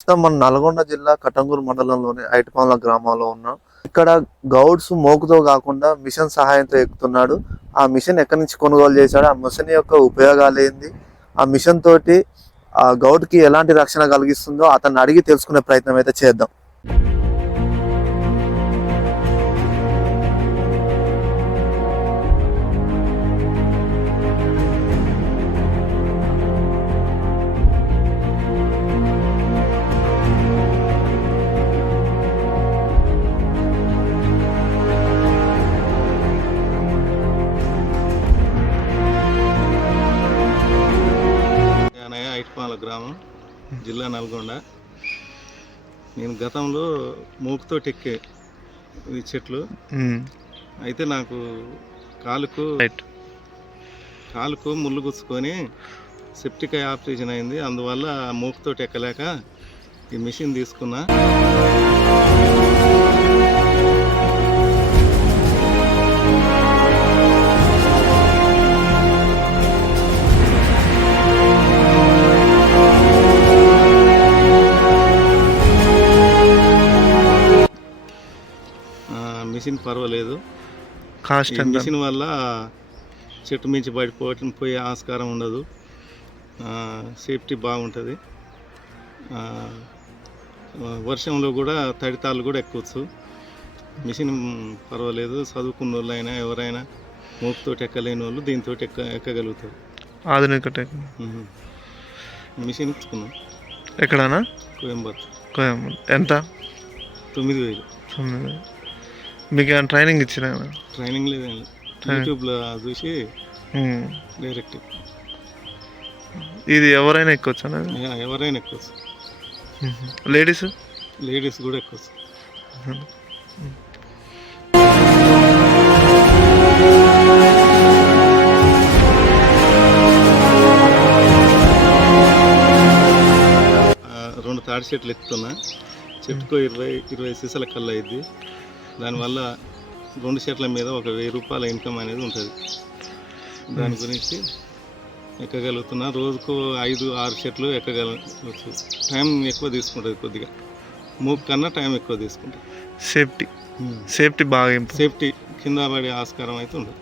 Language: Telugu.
ప్రస్తుతం మన నల్గొండ జిల్లా కటంగూరు మండలంలోని ఐటపాల గ్రామంలో ఉన్నాం. ఇక్కడ గౌడ్స్ మోకుతో కాకుండా మిషన్ సహాయంతో ఎక్కుతున్నాడు. ఆ మిషన్ ఎక్కడి నుంచి కొనుగోలు చేశాడు, ఆ మిషన్ యొక్క ఉపయోగాలు ఏంది, ఆ మిషన్ తోటి ఆ గౌడ్ కి ఎలాంటి రక్షణ కలిగిస్తుందో అతన్ని అడిగి తెలుసుకునే ప్రయత్నం అయితే చేద్దాం. ఐటపాల గ్రామం, జిల్లా నల్గొండ. నేను గతంలో మూకుతో ఎక్కే ఈ చెట్లు అయితే నాకు కాలుకు ముళ్ళు గుచ్చుకొని సెప్టిక్ ఆపరేషన్ అయింది. అందువల్ల మూకుతో ఎక్కలేక ఈ మిషన్ తీసుకున్నా. మిషన్ పర్వాలేదు. మిషన్ వల్ల చెట్టు మించి పోయే ఆస్కారం ఉండదు. సేఫ్టీ బాగుంటుంది. వర్షంలో కూడా తడితాళ్ళు కూడా ఎక్కవచ్చు. మిషన్ పర్వాలేదు. చదువుకున్న వాళ్ళు అయినా ఎవరైనా మూకుతో ఎక్కలేని వాళ్ళు దీంతో ఎక్కగలుగుతారు. ఆధునిక మిషన్ ఇచ్చుకున్నాం. ఎక్కడనా? కోయంబత్తూర్. ఎంత? 9,000. మీకు ఏమైనా ట్రైనింగ్ ఇచ్చిన? ట్రైనింగ్ లేదండి, యూట్యూబ్లో చూసి డైరెక్ట్. ఇది ఎవరైనా ఎక్కొచ్చు? ఎవరైనా ఎక్కొచ్చు. లేడీస్ కూడా ఎక్కొచ్చు. రెండు తాడి చెట్లు ఎక్కుతున్నా. చెట్టుకో 20 సీసాల కల్లా అయింది. దానివల్ల 2 చెట్ల మీద ఒక 1000 రూపాయల ఇన్కమ్ అనేది ఉంటుంది. దాని గురించి ఎక్కగలుగుతున్నా. రోజుకు 5-6 చెట్లు ఎక్కగలవచ్చు. టైం ఎక్కువ తీసుకుంటుంది, కొద్దిగా మూక్ కన్నా టైం ఎక్కువ తీసుకుంటుంది. సేఫ్టీ బాగా సేఫ్టీ కింద పడే ఆస్కారం అయితే ఉండదు.